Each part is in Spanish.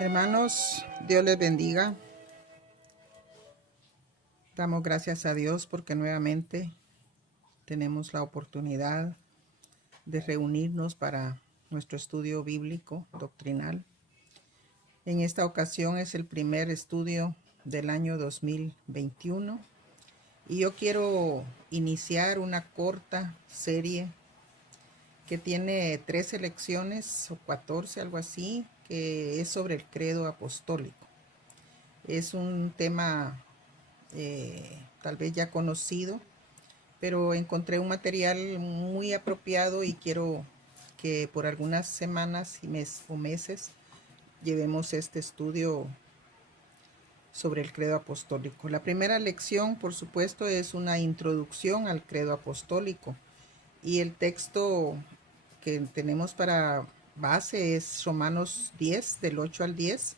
Hermanos, Dios les bendiga. Damos gracias a Dios porque nuevamente tenemos la oportunidad de reunirnos para nuestro estudio bíblico doctrinal. En esta ocasión es el primer estudio del año 2021 y yo quiero iniciar una corta serie que tiene 13 lecciones o 14, algo así, que es sobre el credo apostólico. Es un tema tal vez ya conocido, pero encontré un material muy apropiado y quiero que por algunas semanas o meses llevemos este estudio sobre el credo apostólico. La primera lección, por supuesto, es una introducción al credo apostólico y el texto que tenemos para base es Romanos 10, del 8 al 10,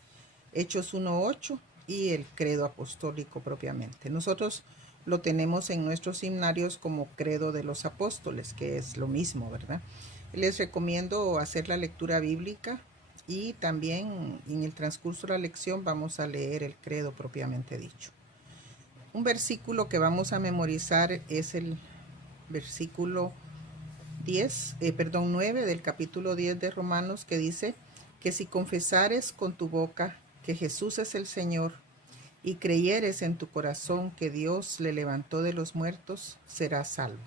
Hechos 1:8 y el credo apostólico propiamente. Nosotros lo tenemos en nuestros himnarios como credo de los apóstoles, que es lo mismo, ¿verdad? Les recomiendo hacer la lectura bíblica y también en el transcurso de la lección vamos a leer el credo propiamente dicho. Un versículo que vamos a memorizar es el versículo 9 del capítulo 10 de Romanos, que dice que si confesares con tu boca que Jesús es el Señor y creyeres en tu corazón que Dios le levantó de los muertos, serás salvo.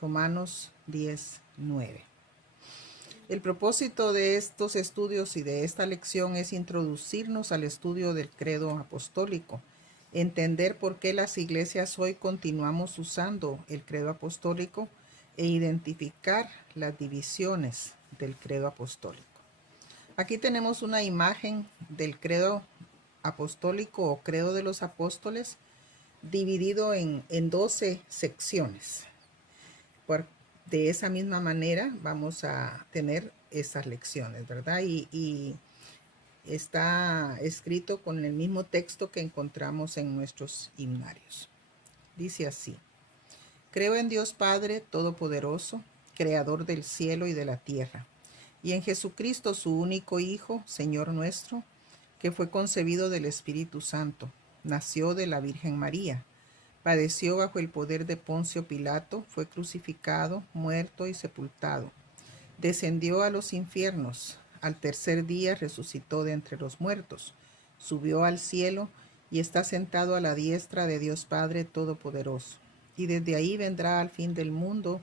Romanos 10:9. El propósito de estos estudios y de esta lección es introducirnos al estudio del credo apostólico, entender por qué las iglesias hoy continuamos usando el credo apostólico e identificar las divisiones del credo apostólico. Aquí tenemos una imagen del credo apostólico o credo de los apóstoles dividido en 12 secciones. De esa misma manera vamos a tener esas lecciones, ¿verdad? Y está escrito con el mismo texto que encontramos en nuestros himnarios. Dice así: creo en Dios Padre Todopoderoso, Creador del cielo y de la tierra, y en Jesucristo su único Hijo, Señor nuestro, que fue concebido del Espíritu Santo, nació de la Virgen María, padeció bajo el poder de Poncio Pilato, fue crucificado, muerto y sepultado. Descendió a los infiernos, al tercer día resucitó de entre los muertos, subió al cielo y está sentado a la diestra de Dios Padre Todopoderoso. Y desde ahí vendrá al fin del mundo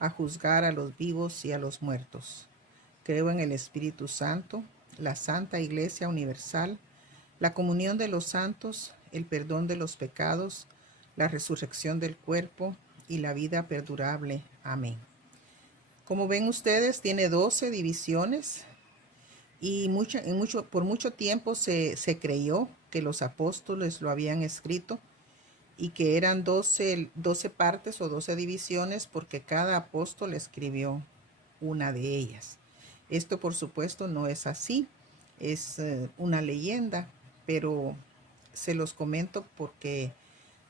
a juzgar a los vivos y a los muertos. Creo en el Espíritu Santo, la Santa Iglesia Universal, la comunión de los santos, el perdón de los pecados, la resurrección del cuerpo y la vida perdurable. Amén. Como ven ustedes, tiene 12 divisiones y por mucho tiempo se creyó que los apóstoles lo habían escrito y que eran 12 partes o 12 divisiones porque cada apóstol escribió una de ellas. Esto, por supuesto, no es así, es una leyenda, pero se los comento porque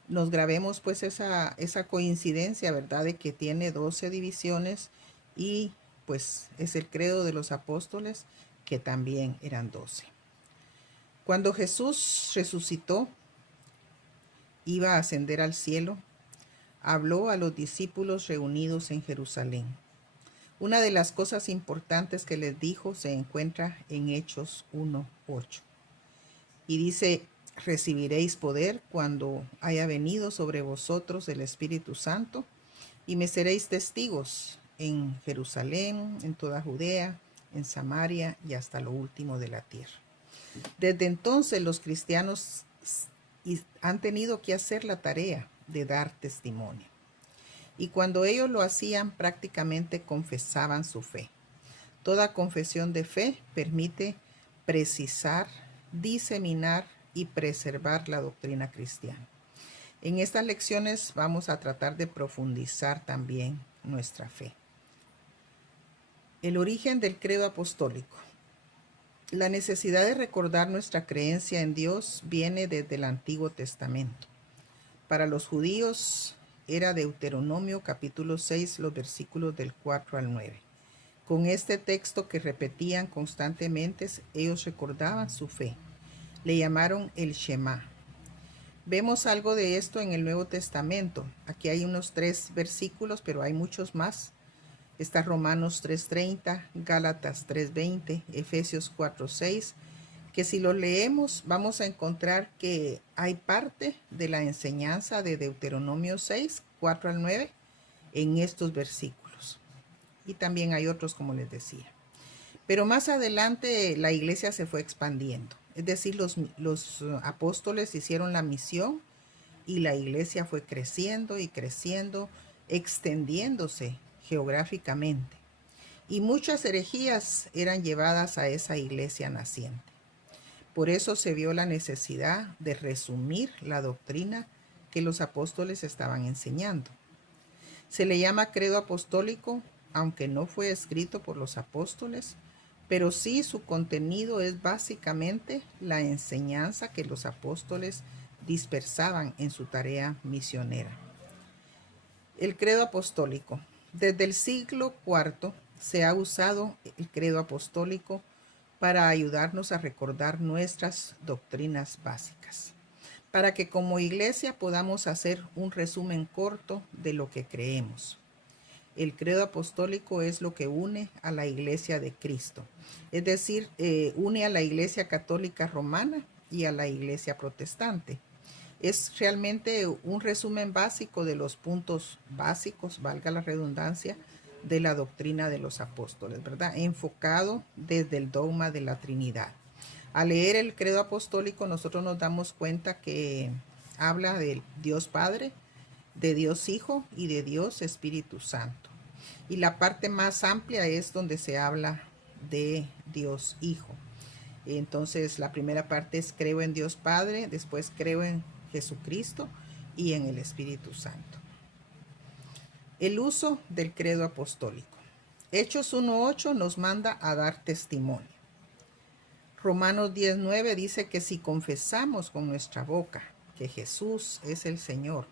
nos grabemos pues esa coincidencia, ¿verdad? De que tiene 12 divisiones y pues es el credo de los apóstoles, que también eran 12. Cuando Jesús resucitó, iba a ascender al cielo, habló a los discípulos reunidos en Jerusalén. Una de las cosas importantes que les dijo se encuentra en Hechos 1:8. Y dice: recibiréis poder cuando haya venido sobre vosotros el Espíritu Santo, y me seréis testigos en Jerusalén, en toda Judea, en Samaria y hasta lo último de la tierra. Desde entonces los cristianos han tenido que hacer la tarea de dar testimonio. Y cuando ellos lo hacían, prácticamente confesaban su fe. Toda confesión de fe permite precisar, diseminar y preservar la doctrina cristiana. En estas lecciones vamos a tratar de profundizar también nuestra fe. El origen del credo apostólico. La necesidad de recordar nuestra creencia en Dios viene desde el Antiguo Testamento. Para los judíos era Deuteronomio capítulo 6, los versículos del 4 al 9. Con este texto que repetían constantemente, ellos recordaban su fe. Le llamaron el Shema. Vemos algo de esto en el Nuevo Testamento. Aquí hay unos 3 versículos, pero hay muchos más. Está Romanos 3:30, Gálatas 3:20, Efesios 4:6, que si lo leemos vamos a encontrar que hay parte de la enseñanza de Deuteronomio 6, 4 al 9 en estos versículos. Y también hay otros, como les decía. Pero más adelante la iglesia se fue expandiendo. Es decir, los apóstoles hicieron la misión y la iglesia fue creciendo y creciendo, extendiéndose geográficamente. Y muchas herejías eran llevadas a esa iglesia naciente. Por eso se vio la necesidad de resumir la doctrina que los apóstoles estaban enseñando. Se le llama credo apostólico, aunque no fue escrito por los apóstoles, pero sí su contenido es básicamente la enseñanza que los apóstoles dispersaban en su tarea misionera. El credo apostólico. Desde el siglo IV se ha usado el credo apostólico para ayudarnos a recordar nuestras doctrinas básicas, para que como iglesia podamos hacer un resumen corto de lo que creemos. El credo apostólico es lo que une a la iglesia de Cristo, es decir, une a la iglesia católica romana y a la iglesia protestante. Es realmente un resumen básico de los puntos básicos, valga la redundancia, de la doctrina de los apóstoles, ¿verdad? Enfocado desde el dogma de la Trinidad. Al leer el credo apostólico nosotros nos damos cuenta que habla de Dios Padre, de Dios Hijo y de Dios Espíritu Santo. Y la parte más amplia es donde se habla de Dios Hijo. Entonces la primera parte es creo en Dios Padre, después creo en Jesucristo y en el Espíritu Santo. El uso del credo apostólico. Hechos 1:8 nos manda a dar testimonio. Romanos 10:9 dice que si confesamos con nuestra boca que Jesús es el Señor,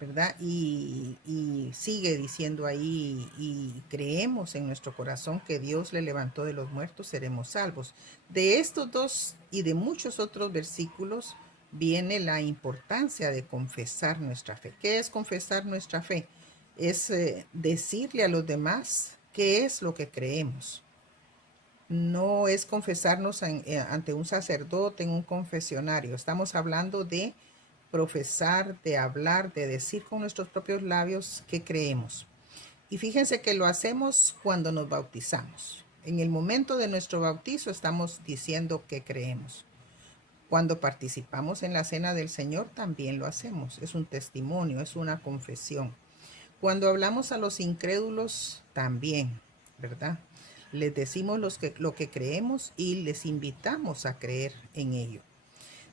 ¿verdad? Y sigue diciendo ahí, y creemos en nuestro corazón que Dios le levantó de los muertos, seremos salvos. De estos dos y de muchos otros versículos viene la importancia de confesar nuestra fe. ¿Qué es confesar nuestra fe? Es decirle a los demás qué es lo que creemos. No es confesarnos ante un sacerdote en un confesionario. Estamos hablando de profesar, de hablar, de decir con nuestros propios labios qué creemos. Y fíjense que lo hacemos cuando nos bautizamos. En el momento de nuestro bautizo estamos diciendo qué creemos. Cuando participamos en la cena del Señor también lo hacemos. Es un testimonio, es una confesión. Cuando hablamos a los incrédulos también, ¿verdad? Les decimos lo que creemos y les invitamos a creer en ello.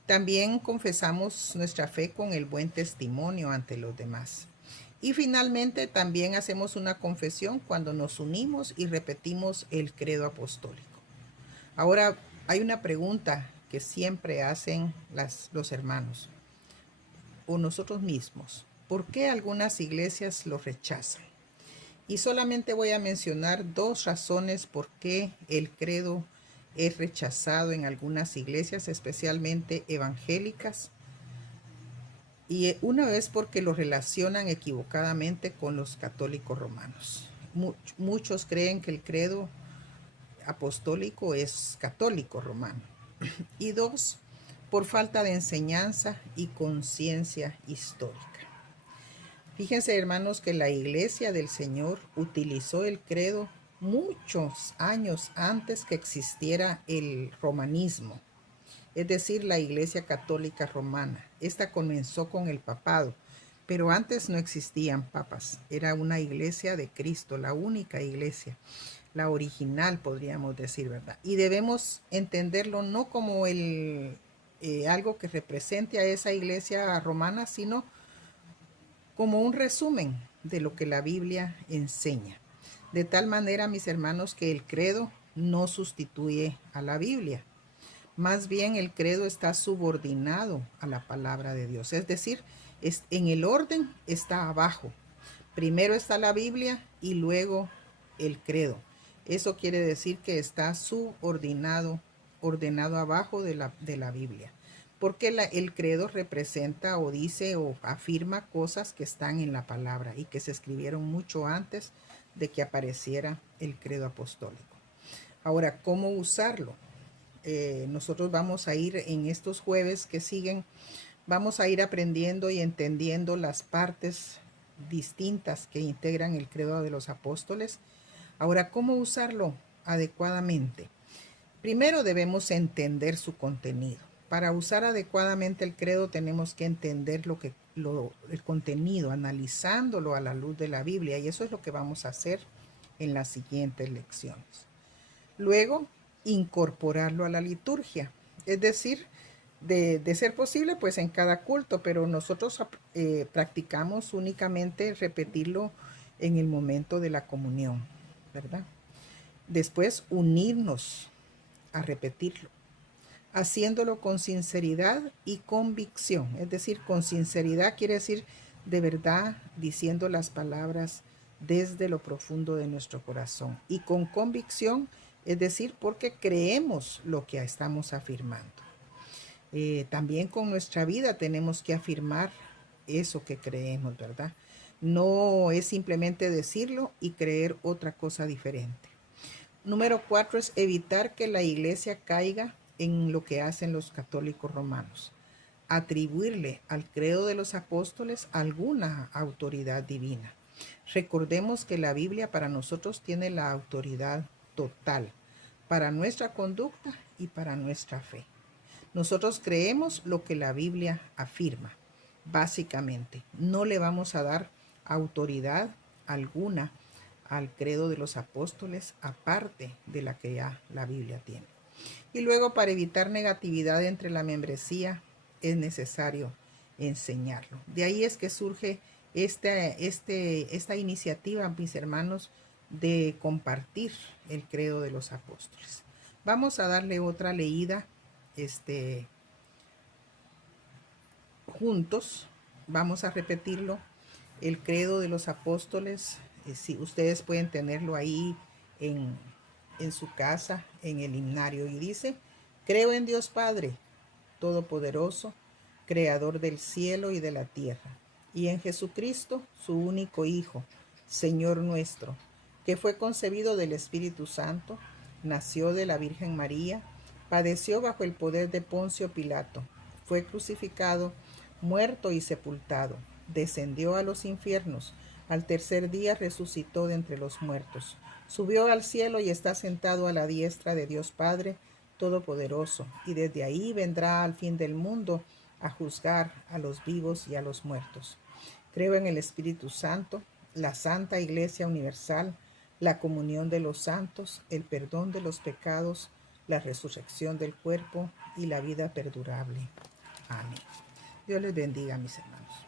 También confesamos nuestra fe con el buen testimonio ante los demás. Y finalmente también hacemos una confesión cuando nos unimos y repetimos el credo apostólico. Ahora hay una pregunta que siempre hacen los hermanos o nosotros mismos. ¿Por qué algunas iglesias lo rechazan? Y solamente voy a mencionar 2 razones por qué el credo es rechazado en algunas iglesias, especialmente evangélicas. Y una vez porque lo relacionan equivocadamente con los católicos romanos. Muchos creen que el credo apostólico es católico romano. Y 2, por falta de enseñanza y conciencia histórica. Fíjense, hermanos, que la iglesia del Señor utilizó el credo muchos años antes que existiera el romanismo, es decir, la iglesia católica romana. Esta comenzó con el papado, pero antes no existían papas. Era una iglesia de Cristo, la única iglesia, la original, podríamos decir, ¿verdad? Y debemos entenderlo no como algo que represente a esa iglesia romana, sino como un resumen de lo que la Biblia enseña. De tal manera, mis hermanos, que el credo no sustituye a la Biblia. Más bien el credo está subordinado a la palabra de Dios. Es decir, en el orden está abajo. Primero está la Biblia y luego el credo. Eso quiere decir que está subordinado, ordenado abajo de la Biblia. Porque el credo representa o dice o afirma cosas que están en la palabra y que se escribieron mucho antes de que apareciera el credo apostólico. Ahora, ¿cómo usarlo? Nosotros vamos a ir en estos jueves que siguen, vamos a ir aprendiendo y entendiendo las partes distintas que integran el credo de los apóstoles. Ahora, ¿cómo usarlo adecuadamente? Primero debemos entender su contenido. Para usar adecuadamente el credo tenemos que entender el contenido, analizándolo a la luz de la Biblia, y eso es lo que vamos a hacer en las siguientes lecciones. Luego, incorporarlo a la liturgia, es decir, de ser posible, pues en cada culto, pero nosotros practicamos únicamente repetirlo en el momento de la comunión, ¿verdad? Después, unirnos a repetirlo, haciéndolo con sinceridad y convicción. Es decir, con sinceridad quiere decir de verdad, diciendo las palabras desde lo profundo de nuestro corazón. Y con convicción, es decir, porque creemos lo que estamos afirmando. También con nuestra vida tenemos que afirmar eso que creemos, ¿verdad? No es simplemente decirlo y creer otra cosa diferente. Número 4 es evitar que la iglesia caiga en lo que hacen los católicos romanos. Atribuirle al credo de los apóstoles alguna autoridad divina. Recordemos que la Biblia para nosotros tiene la autoridad total para nuestra conducta y para nuestra fe. Nosotros creemos lo que la Biblia afirma, básicamente. No le vamos a dar autoridad alguna al credo de los apóstoles, aparte de la que ya la Biblia tiene. Y luego, para evitar negatividad entre la membresía, es necesario enseñarlo. De ahí es que surge esta iniciativa, mis hermanos, de compartir el credo de los apóstoles. Vamos a darle otra leída juntos. Vamos a repetirlo. El credo de los apóstoles, si ustedes pueden tenerlo ahí en su casa, en el himnario, y dice: creo en Dios Padre Todopoderoso, Creador del cielo y de la tierra, y en Jesucristo, su único Hijo, Señor nuestro, que fue concebido del Espíritu Santo, nació de la Virgen María, padeció bajo el poder de Poncio Pilato, fue crucificado, muerto y sepultado, descendió a los infiernos, al tercer día resucitó de entre los muertos, subió al cielo y está sentado a la diestra de Dios Padre Todopoderoso, y desde ahí vendrá al fin del mundo a juzgar a los vivos y a los muertos. Creo en el Espíritu Santo, la Santa Iglesia Universal, la comunión de los santos, el perdón de los pecados, la resurrección del cuerpo y la vida perdurable. Amén. Dios les bendiga, mis hermanos.